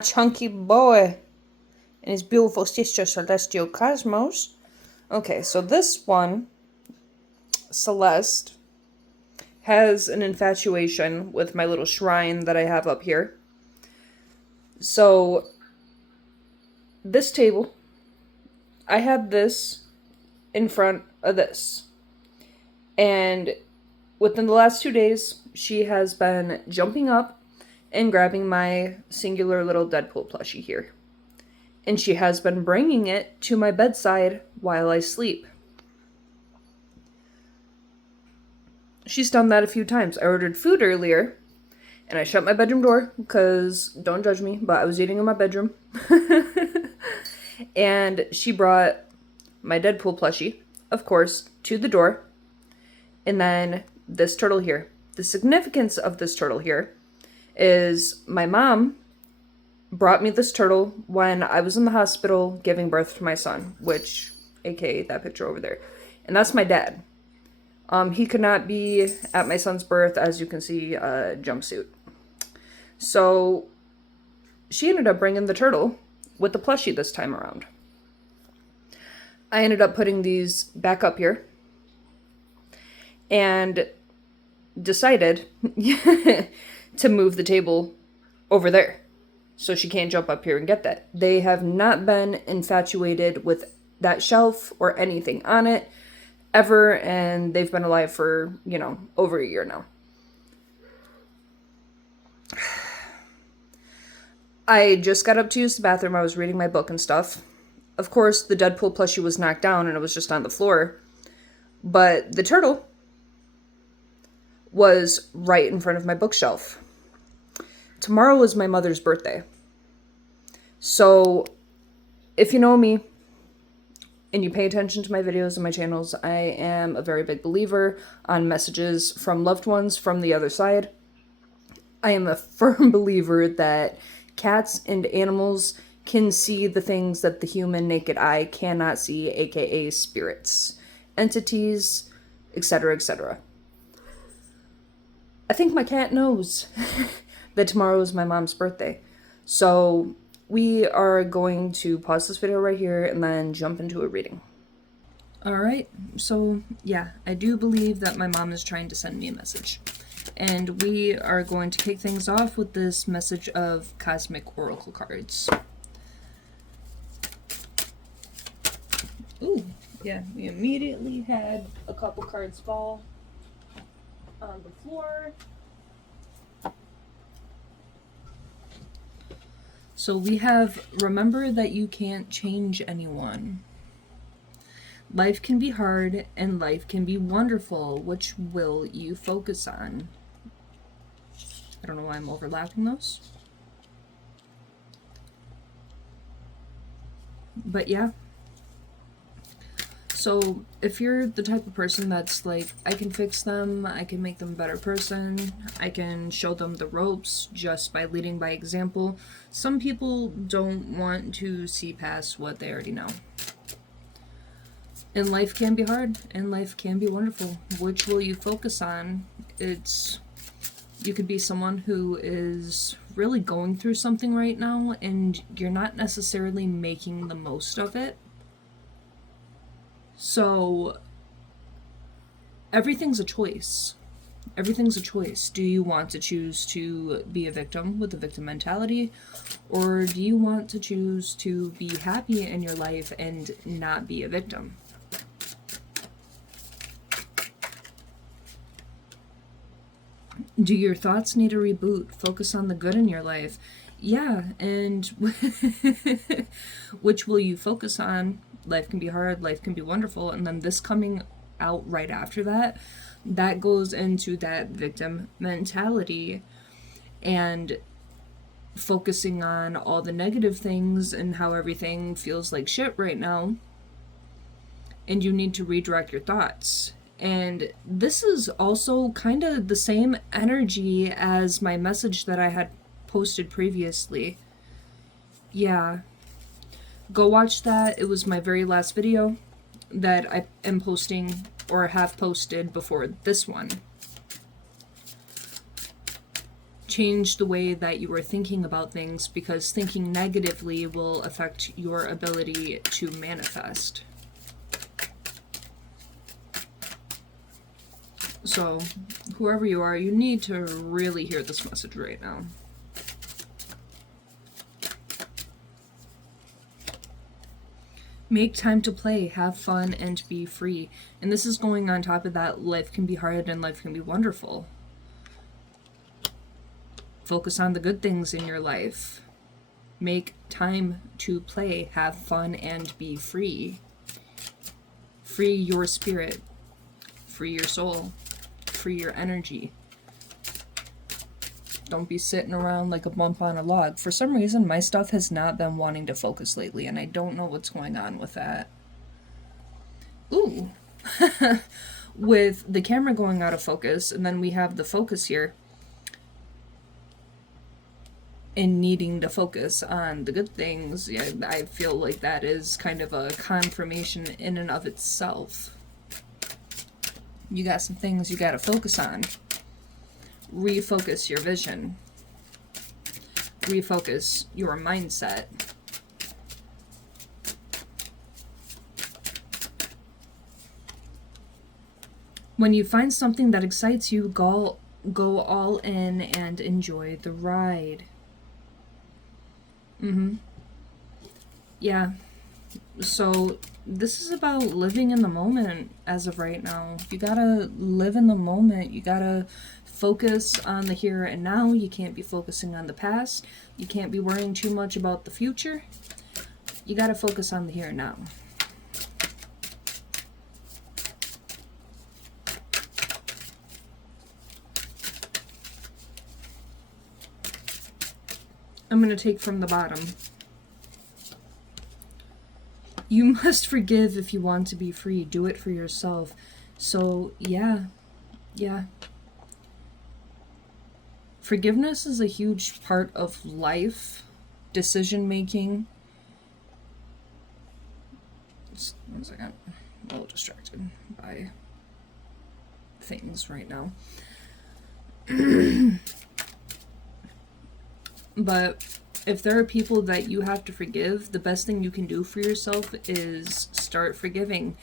Chunky boy and his beautiful sister Celestial Cosmos. Okay, so this one, Celeste, has an infatuation with my little shrine that I have up here. So, this table, I had this in front of this. And within the last 2 days, she has been jumping up and grabbing my singular little Deadpool plushie here. And she has been bringing it to my bedside while I sleep. She's done that a few times. I ordered food earlier, and I shut my bedroom door, because, don't judge me, but I was eating in my bedroom. And she brought my Deadpool plushie, of course, to the door. And then this turtle here. The significance of this turtle here is my mom brought me this turtle when I was in the hospital giving birth to my son, which, aka that picture over there. And that's my dad. He could not be at my son's birth, as you can see, jumpsuit. So she ended up bringing the turtle with the plushie this time around. I ended up putting these back up here and decided to move the table over there so she can't jump up here and get that. They have not been infatuated with that shelf or anything on it ever, and they've been alive for, over a year now. I just got up to use the bathroom. I was reading my book and stuff. Of course, the Deadpool plushie was knocked down and it was just on the floor. But the turtle was right in front of my bookshelf. Tomorrow is my mother's birthday. So, if you know me, and you pay attention to my videos and my channels, I am a very big believer on messages from loved ones from the other side. I am a firm believer that cats and animals can see the things that the human naked eye cannot see, aka spirits, entities, etc., etc. I think my cat knows that tomorrow is my mom's birthday. So we are going to pause this video right here and then jump into a reading. Alright, so yeah, I do believe that my mom is trying to send me a message. And we are going to kick things off with this message of Cosmic Oracle cards. Ooh, yeah, we immediately had a couple cards fall on the floor. So we have, remember that you can't change anyone. Life can be hard and life can be wonderful. Which will you focus on? I don't know why I'm overlapping those. But yeah. So if you're the type of person that's like, I can fix them, I can make them a better person, I can show them the ropes just by leading by example, some people don't want to see past what they already know. And life can be hard, and life can be wonderful. Which will you focus on? You could be someone who is really going through something right now, and you're not necessarily making the most of it. So, everything's a choice. Everything's a choice. Do you want to choose to be a victim with a victim mentality? Or do you want to choose to be happy in your life and not be a victim? Do your thoughts need a reboot? Focus on the good in your life. Yeah, and which will you focus on? Life can be hard, life can be wonderful, and then this coming out right after that, that goes into that victim mentality and focusing on all the negative things and how everything feels like shit right now, and you need to redirect your thoughts. And this is also kind of the same energy as my message that I had posted previously. Yeah. Go watch that. It was my very last video that I am posting or have posted before this one. change the way that you are thinking about things, because thinking negatively will affect your ability to manifest. So, whoever you are, you need to really hear this message right now. Make time to play, have fun, and be free. And this is going on top of that, life can be hard and life can be wonderful. Focus on the good things in your life. Make time to play, have fun, and be free. Free your spirit. Free your soul. Free your energy. Don't be sitting around like a bump on a log. For some reason, my stuff has not been wanting to focus lately, and I don't know what's going on with that. Ooh. With the camera going out of focus, and then we have the focus here, and needing to focus on the good things, yeah, I feel like that is kind of a confirmation in and of itself. You got some things you gotta focus on. Refocus your vision. Refocus your mindset. When you find something that excites you, go all in and enjoy the ride. Yeah. So this is about living in the moment as of right now. You gotta live in the moment. You gotta focus on the here and now. You can't be focusing on the past. You can't be worrying too much about the future. You gotta focus on the here and now. I'm gonna take from the bottom. You must forgive if you want to be free. Do it for yourself. So, yeah. Forgiveness is a huge part of life, decision making. One second. I'm a little distracted by things right now. But if there are people that you have to forgive, the best thing you can do for yourself is start forgiving,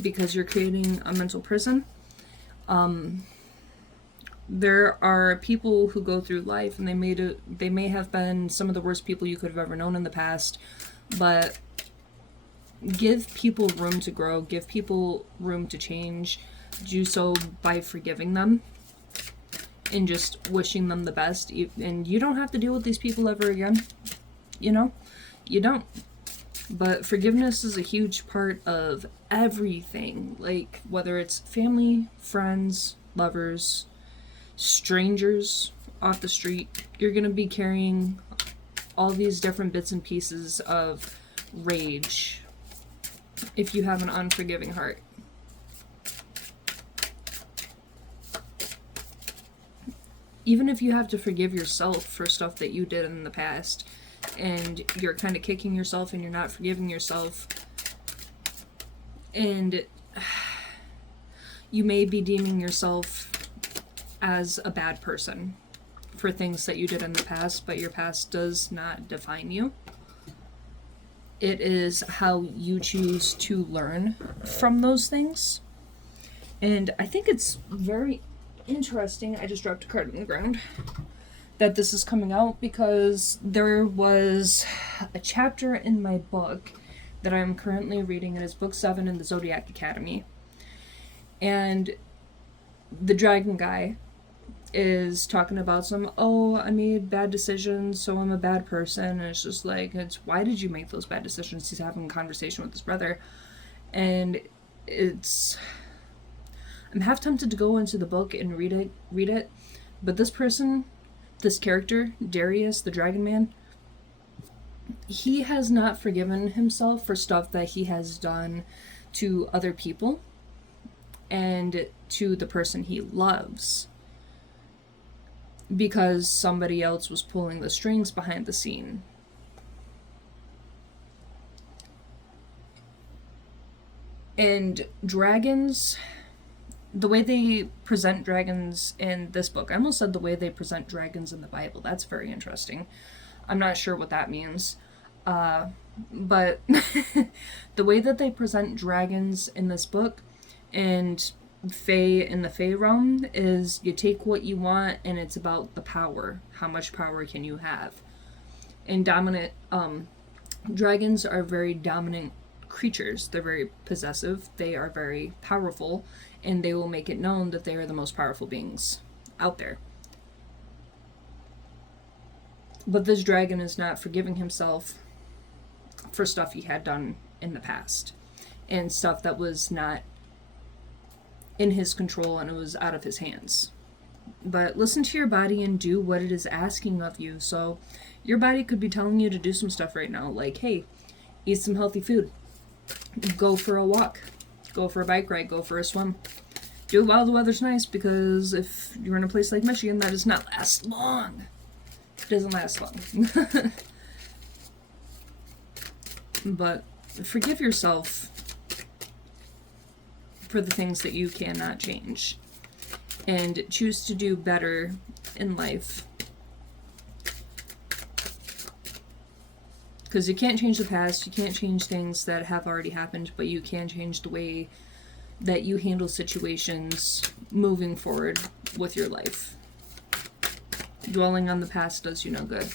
because you're creating a mental prison. There are people who go through life and they may have been some of the worst people you could have ever known in the past, but give people room to grow, give people room to change. Do so by forgiving them and just wishing them the best. And you don't have to deal with these people ever again. You know? You don't. But forgiveness is a huge part of everything. Like, whether it's family, friends, lovers, strangers off the street, you're going to be carrying all these different bits and pieces of rage if you have an unforgiving heart. Even if you have to forgive yourself for stuff that you did in the past, and you're kind of kicking yourself and you're not forgiving yourself, and you may be deeming yourself as a bad person for things that you did in the past, but your past does not define you. It is how you choose to learn from those things. And I think it's very interesting, I just dropped a card on the ground, that this is coming out, because there was a chapter in my book that I'm currently reading. It is book 7 in the Zodiac Academy. And the dragon guy is talking about I made bad decisions, so I'm a bad person. And it's just like, why did you make those bad decisions? He's having a conversation with his brother. And I'm half tempted to go into the book and read it, but this character, Darius, the Dragon Man, he has not forgiven himself for stuff that he has done to other people and to the person he loves, because somebody else was pulling the strings behind the scene. And dragons the way they present dragons in this book, I almost said the way they present dragons in the Bible. That's very interesting. I'm not sure what that means. But the way that they present dragons in this book and Fae in the Fae realm is you take what you want and it's about the power. How much power can you have? And dominant, dragons are very dominant creatures. They're very possessive. They are very powerful, and they will make it known that they are the most powerful beings out there. But this dragon is not forgiving himself for stuff he had done in the past, and stuff that was not in his control and it was out of his hands. But listen to your body and do what it is asking of you. So your body could be telling you to do some stuff right now, like, hey, eat some healthy food, go for a walk, go for a bike ride, go for a swim. Do it while the weather's nice, because if you're in a place like Michigan, that does not last long. It doesn't last long. But forgive yourself for the things that you cannot change, and choose to do better in life. Because you can't change the past, you can't change things that have already happened, but you can change the way that you handle situations moving forward with your life. Dwelling on the past does you no good.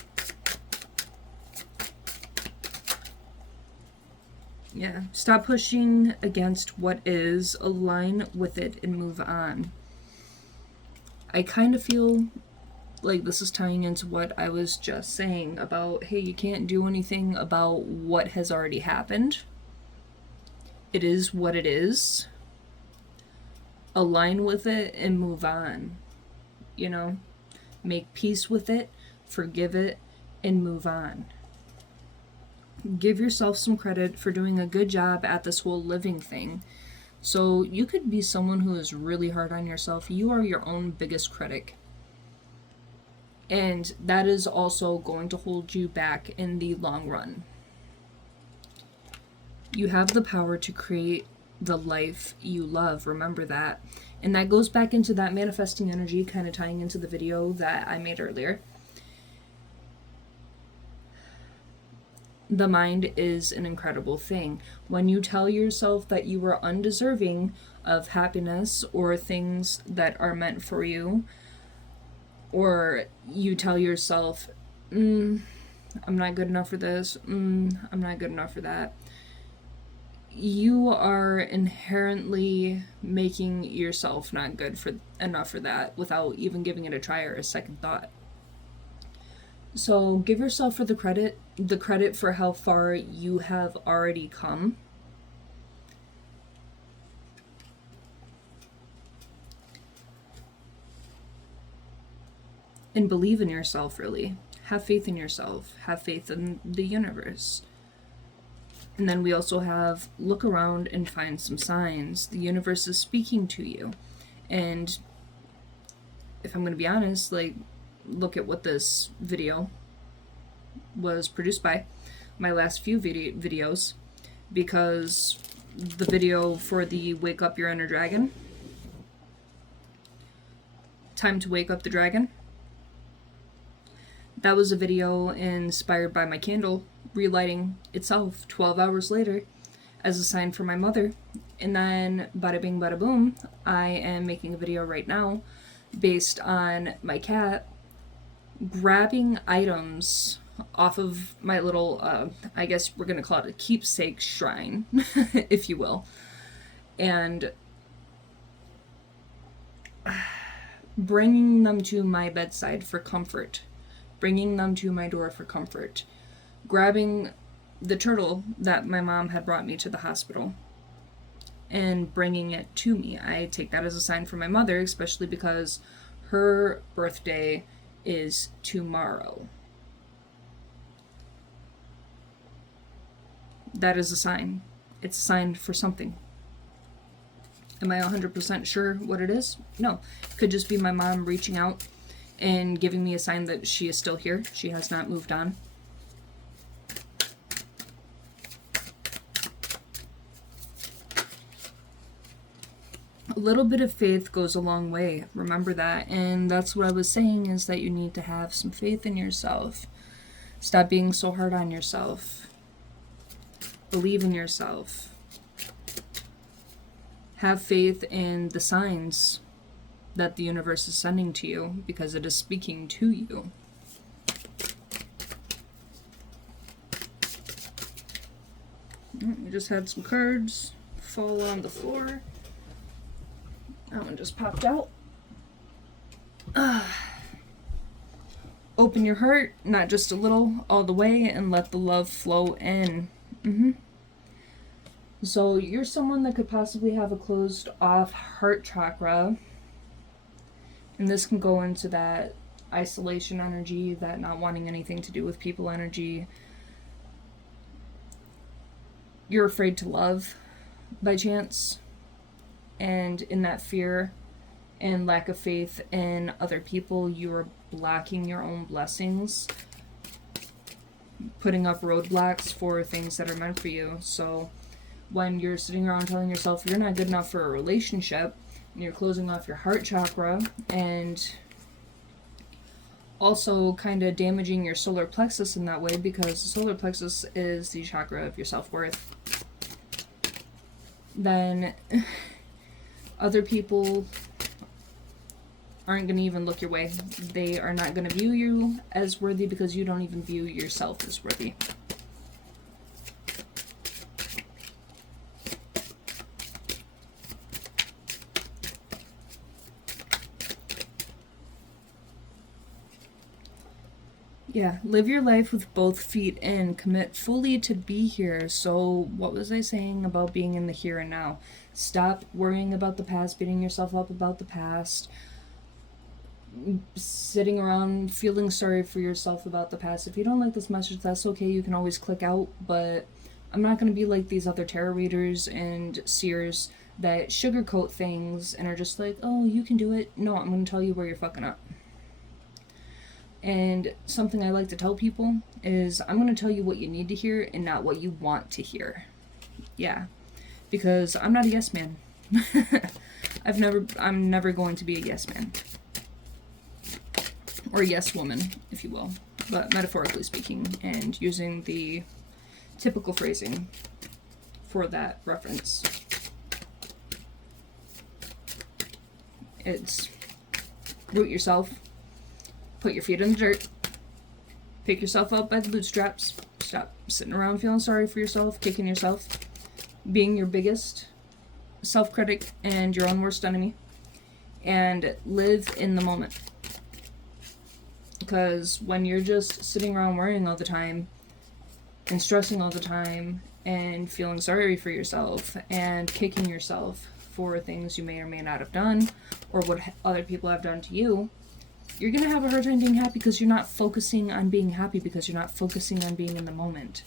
Yeah, stop pushing against what is, align with it, and move on. I kind of feel like this is tying into what I was just saying about, hey, you can't do anything about what has already happened. It is what it is. Align with it and move on. You know? Make peace with it, forgive it, and move on. Give yourself some credit for doing a good job at this whole living thing. So you could be someone who is really hard on yourself. You are your own biggest critic. And that is also going to hold you back in the long run. You have the power to create the life you love. Remember that. And that goes back into that manifesting energy, kind of tying into the video that I made earlier. The mind is an incredible thing. When you tell yourself that you are undeserving of happiness or things that are meant for you, or you tell yourself, I'm not good enough for this, I'm not good enough for that, you are inherently making yourself not good for enough for that without even giving it a try or a second thought. So give yourself the credit for how far you have already come. And believe in yourself, really. Have faith in yourself. Have faith in the universe. And then we also have look around and find some signs. The universe is speaking to you. And if I'm going to be honest, like, look at what this video was produced by, my last few videos, because the video for the Wake Up Your Inner Dragon, Time to Wake Up the Dragon, that was a video inspired by my candle relighting itself 12 hours later as a sign for my mother. And then bada bing bada boom, I am making a video right now based on my cat grabbing items off of my little, I guess we're going to call it a keepsake shrine, if you will. And bringing them to my bedside for comfort. Bringing them to my door for comfort. Grabbing the turtle that my mom had brought me to the hospital and bringing it to me. I take that as a sign from my mother, especially because her birthday is tomorrow. That is a sign. It's a sign for something. Am I 100% sure what it is? No. It could just be my mom reaching out and giving me a sign that she is still here. She has not moved on. A little bit of faith goes a long way. Remember that. And that's what I was saying, is that you need to have some faith in yourself. Stop being so hard on yourself. Believe in yourself. Have faith in the signs that the universe is sending to you, because it is speaking to you. We just had some cards fall on the floor. That one just popped out. Open your heart, not just a little, all the way, and let the love flow in. So you're someone that could possibly have a closed off heart chakra. And this can go into that isolation energy, that not wanting anything to do with people energy. You're afraid to love by chance. And in that fear and lack of faith in other people, you're blocking your own blessings, putting up roadblocks for things that are meant for you. So when you're sitting around telling yourself you're not good enough for a relationship, and you're closing off your heart chakra and also kind of damaging your solar plexus in that way, because the solar plexus is the chakra of your self-worth, then other people aren't going to even look your way. They are not going to view you as worthy because you don't even view yourself as worthy. Yeah, live your life with both feet in. Commit fully to be here. So what was I saying about being in the here and now? Stop worrying about the past, beating yourself up about the past, sitting around feeling sorry for yourself about the past. If you don't like this message, that's okay. You can always click out, but I'm not going to be like these other tarot readers and seers that sugarcoat things and are just like, oh, you can do it. No, I'm going to tell you where you're fucking up. And something I like to tell people is I'm going to tell you what you need to hear and not what you want to hear. Yeah. Because I'm not a yes man. I'm never going to be a yes man. Or yes woman, if you will. But metaphorically speaking, and using the typical phrasing for that reference. It's root yourself. Put your feet in the dirt. Pick yourself up by the bootstraps. Stop sitting around feeling sorry for yourself, kicking yourself, being your biggest self-critic and your own worst enemy. And live in the moment. Because when you're just sitting around worrying all the time and stressing all the time and feeling sorry for yourself and kicking yourself for things you may or may not have done or what other people have done to you, you're going to have a hard time being happy because you're not focusing on being happy, because you're not focusing on being in the moment.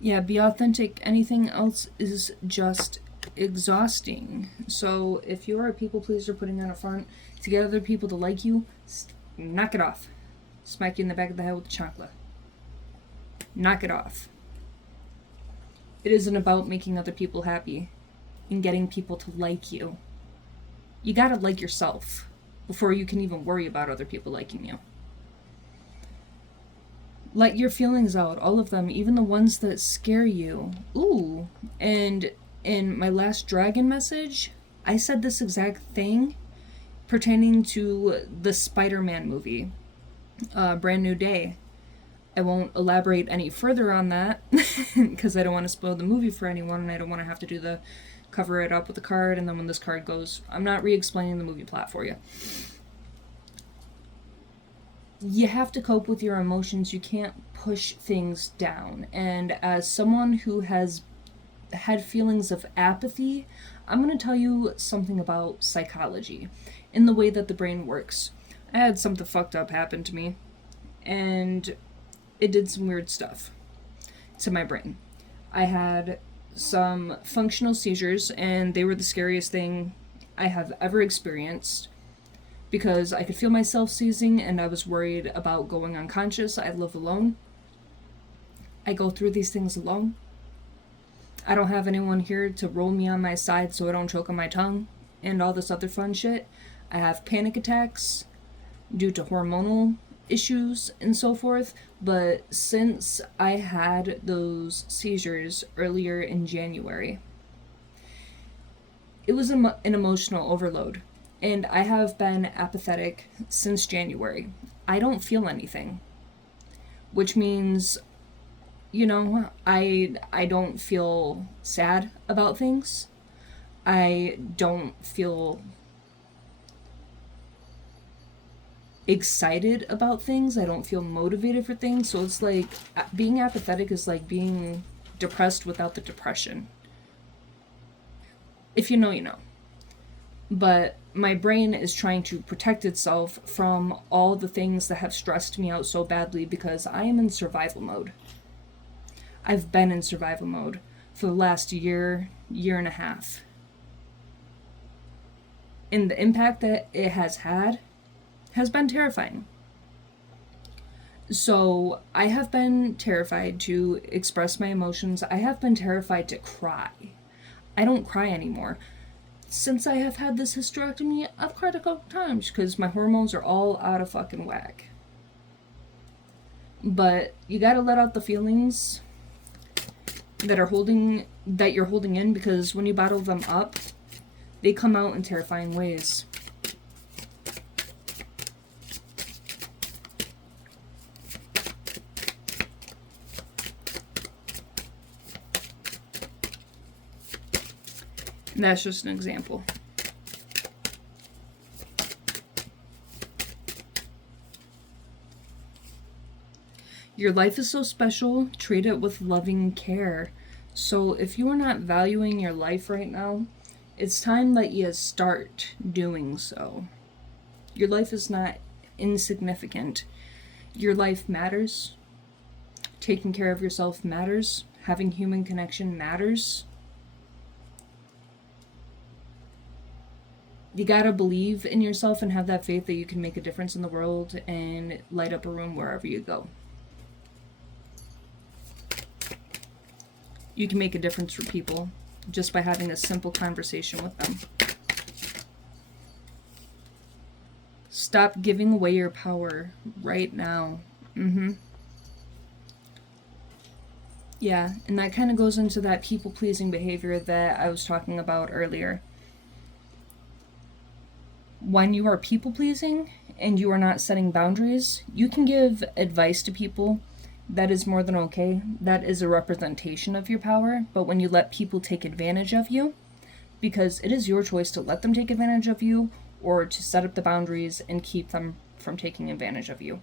Yeah, be authentic. Anything else is just exhausting. So if you're a people pleaser putting on a front to get other people to like you, knock it off. Smack you in the back of the head with the chancla. Knock it off. It isn't about making other people happy and getting people to like you. You gotta like yourself before you can even worry about other people liking you. Let your feelings out, all of them, even the ones that scare you. Ooh, and in my last dragon message, I said this exact thing pertaining to the Spider-Man movie, Brand New Day. I won't elaborate any further on that because I don't want to spoil the movie for anyone, and I don't want to have to do the cover it up with a card, and then when this card goes, I'm not re-explaining the movie plot for you. You have to cope with your emotions. You can't push things down. And as someone who has had feelings of apathy, I'm going to tell you something about psychology and the way that the brain works. I had something fucked up happen to me, and it did some weird stuff to my brain. I had some functional seizures, and they were the scariest thing I have ever experienced because I could feel myself seizing, and I was worried about going unconscious. I live alone, I go through these things alone. I don't have anyone here to roll me on my side so I don't choke on my tongue and all this other fun shit. I have panic attacks due to hormonal issues and so forth, but since I had those seizures earlier in January, it was an emotional overload, and I have been apathetic since January. I don't feel anything, which means, you know, I don't feel sad about things. I don't feel excited about things. I don't feel motivated for things. So it's like being apathetic is like being depressed without the depression. If you know, you know. But my brain is trying to protect itself from all the things that have stressed me out so badly because I am in survival mode. I've been in survival mode for the last year and a half. And the impact that it has had has been terrifying. So I have been terrified to express my emotions. I have been terrified to cry. I don't cry anymore. Since I have had this hysterectomy, I've cried a couple times because my hormones are all out of fucking whack. But you gotta let out the feelings that you're holding in, because when you bottle them up, they come out in terrifying ways. And that's just an example. Your life is so special, treat it with loving care. So if you are not valuing your life right now, it's time that you start doing so. Your life is not insignificant. Your life matters. Taking care of yourself matters. Having human connection matters. You gotta believe in yourself and have that faith that you can make a difference in the world and light up a room wherever you go. You can make a difference for people just by having a simple conversation with them. Stop giving away your power right now. Yeah, and that kind of goes into that people-pleasing behavior that I was talking about earlier. When you are people-pleasing and you are not setting boundaries, you can give advice to people. That is more than okay. That is a representation of your power. But when you let people take advantage of you, because it is your choice to let them take advantage of you or to set up the boundaries and keep them from taking advantage of you.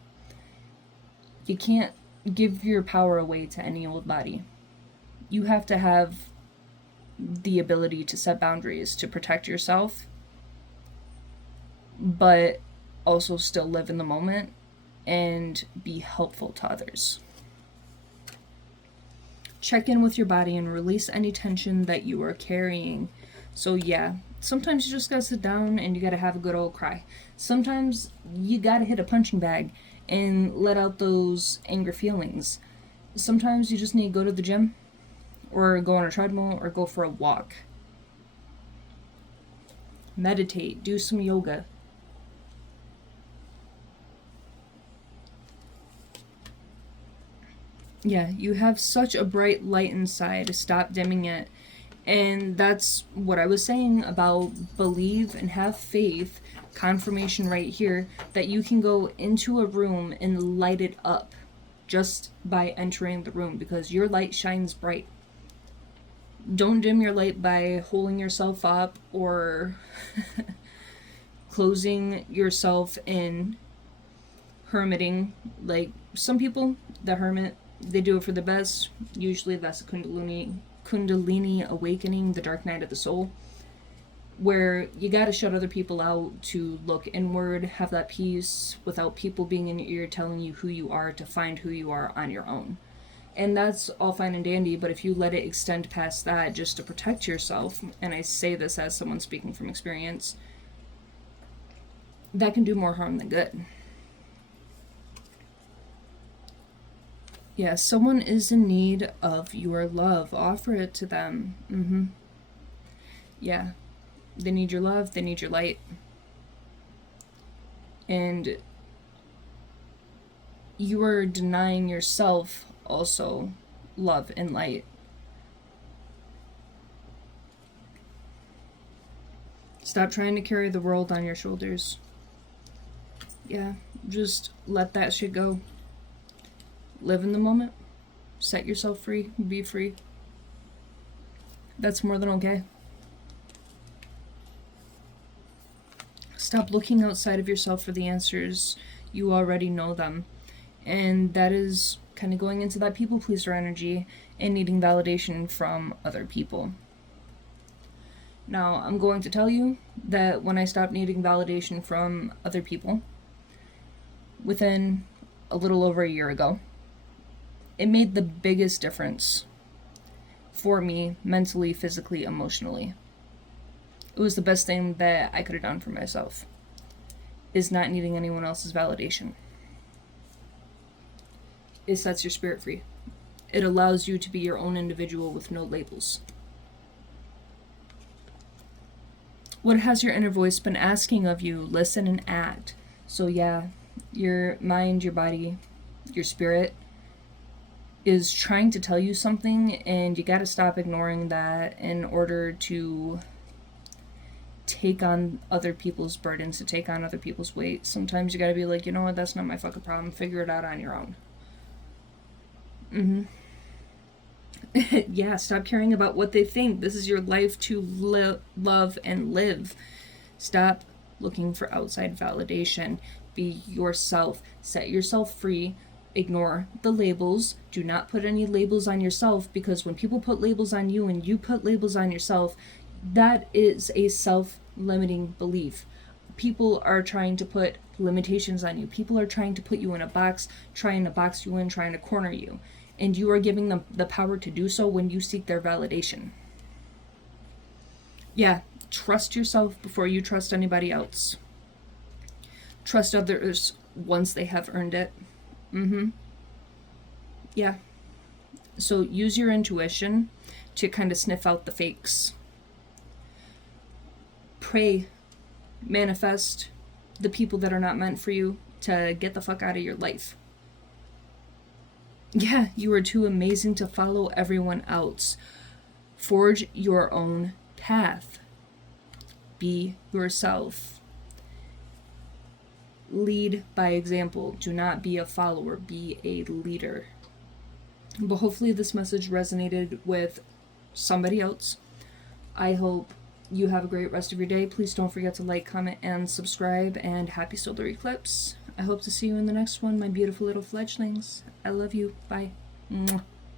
You can't give your power away to any old body. You have to have the ability to set boundaries to protect yourself, but also still live in the moment and be helpful to others. Check in with your body and release any tension that you are carrying. So yeah, sometimes you just gotta sit down and you gotta have a good old cry. Sometimes you gotta hit a punching bag and let out those anger feelings. Sometimes you just need to go to the gym or go on a treadmill or go for a walk. Meditate, do some yoga. Yeah, you have such a bright light inside. Stop dimming it. And that's what I was saying about believe and have faith, confirmation right here, that you can go into a room and light it up just by entering the room, because your light shines bright. Don't dim your light by holding yourself up or closing yourself in, hermiting. Like some people that hermit, they do it for the best. Usually that's a Kundalini awakening, the dark night of the soul, where you gotta shut other people out to look inward, have that peace without people being in your ear telling you who you are, to find who you are on your own. And that's all fine and dandy, but if you let it extend past that just to protect yourself, and I say this as someone speaking from experience, that can do more harm than good. Yeah, someone is in need of your love. Offer it to them. Yeah. They need your love, they need your light. And you are denying yourself also love and light. Stop trying to carry the world on your shoulders. Yeah, just let that shit go. Live in the moment. Set yourself free. Be free. That's more than okay. Stop looking outside of yourself for the answers. You already know them. And that is kind of going into that people pleaser energy and needing validation from other people. Now, I'm going to tell you that when I stopped needing validation from other people, within a little over a year ago, it made the biggest difference for me mentally, physically, emotionally. It was the best thing that I could have done for myself, is not needing anyone else's validation. It sets your spirit free. It allows you to be your own individual with no labels. What has your inner voice been asking of you? Listen and act. So yeah, your mind, your body, your spirit is trying to tell you something, and you gotta stop ignoring that in order to take on other people's burdens, to take on other people's weight. Sometimes you gotta be like, you know what, that's not my fucking problem. Figure it out on your own. Yeah, stop caring about what they think. This is your life to love and live. Stop looking for outside validation. Be yourself. Set yourself free. Ignore the labels. Do not put any labels on yourself, because when people put labels on you and you put labels on yourself, that is a self-limiting belief. People are trying to put limitations on you. People are trying to put you in a box, trying to box you in, trying to corner you. And you are giving them the power to do so when you seek their validation. Yeah, trust yourself before you trust anybody else. Trust others once they have earned it. Yeah. So use your intuition to kind of sniff out the fakes. Pray, manifest the people that are not meant for you to get the fuck out of your life. Yeah, you are too amazing to follow everyone else. Forge your own path. Be yourself. Lead by example. Do not be a follower. Be a leader. But hopefully this message resonated with somebody else. I hope you have a great rest of your day. Please don't forget to like, comment, and subscribe. And happy solar eclipse. I hope to see you in the next one, my beautiful little fledglings. I love you. Bye. Mwah.